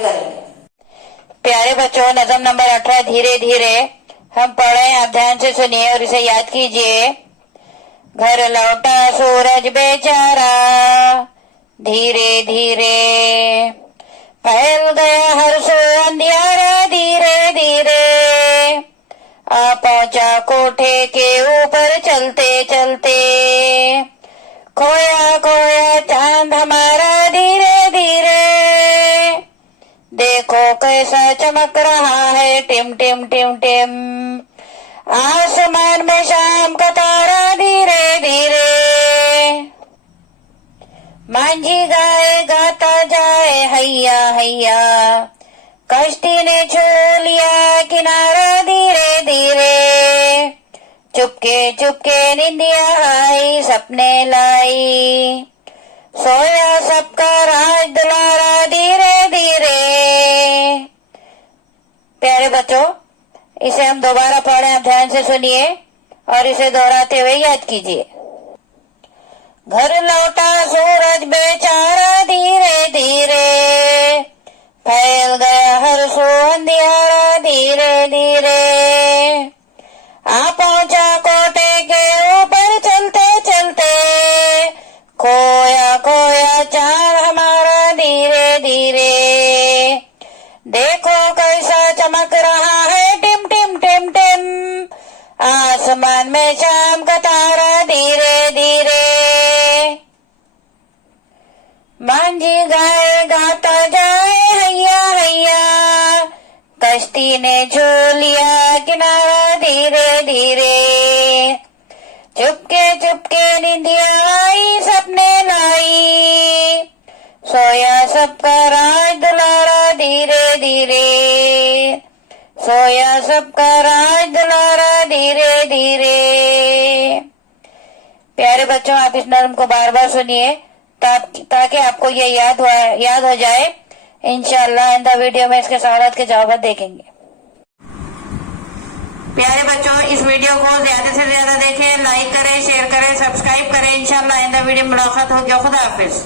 करेंगे। प्यारे बच्चों, नज़म नंबर 18 धीरे धीरे हम पढ़े, आप ध्यान से सुनिए और इसे याद कीजिए। घर लौटा सूरज बेचारा, धीरे धीरे फैल गया हर्षो अंधियारा, धीरे धीरे आ पहुंचा कोठे के ऊपर चलते चलते, खोया खोया चांद हमारा, धीरे धीरे देखो कैसा चमक रहा है, टिम टिम टिम टिम आसमान में शाम का तारा, धीरे धीरे मांझी गाए गाता जाए हैया हैया, कश्ती ने छू लिया किनारा, धीरे धीरे चुपके चुपके निंदिया आई, सपने लाई, सोया सबका राज दुलारा, धीरे धीरे। प्यारे बच्चों, इसे हम दोबारा पढ़ें, आप ध्यान से सुनिए और इसे दोहराते हुए याद कीजिए। घर लौटा सूरज बेचारा, धीरे धीरे फैल गया हर्षो अंधियारा, धीरे धीरे आ पहुंचा कोटे के ऊपर चलते चलते, खोया खोया चांद हमारा, धीरे धीरे देखो कैसा चमक रहा है, टिम टिम टिम टिम आसमान में शाम का तारा, धीरे धीरे मांझी गाए गाता जाए हैया हैया, कश्ती ने छू लिया किनारा, धीरे धीरे चुपके चुपके निंदिया आई, सपने लाई, सोया सबका राज दुलारा, धीरे धीरे सोया सबका राज दुलारा, धीरे धीरे। प्यारे बच्चों, आप इस नज़म को बार बार सुनिए ताकि आपको ये याद हो जाए। इंशाअल्लाह इन द वीडियो में इसके सवालों के जवाब देखेंगे। प्यारे बच्चों, इस वीडियो को ज्यादा से ज्यादा देखें, लाइक करें, शेयर करें, सब्सक्राइब करें। इंशाअल्लाह इन द वीडियो में मुलाकात होगी। खुदा हाफिज।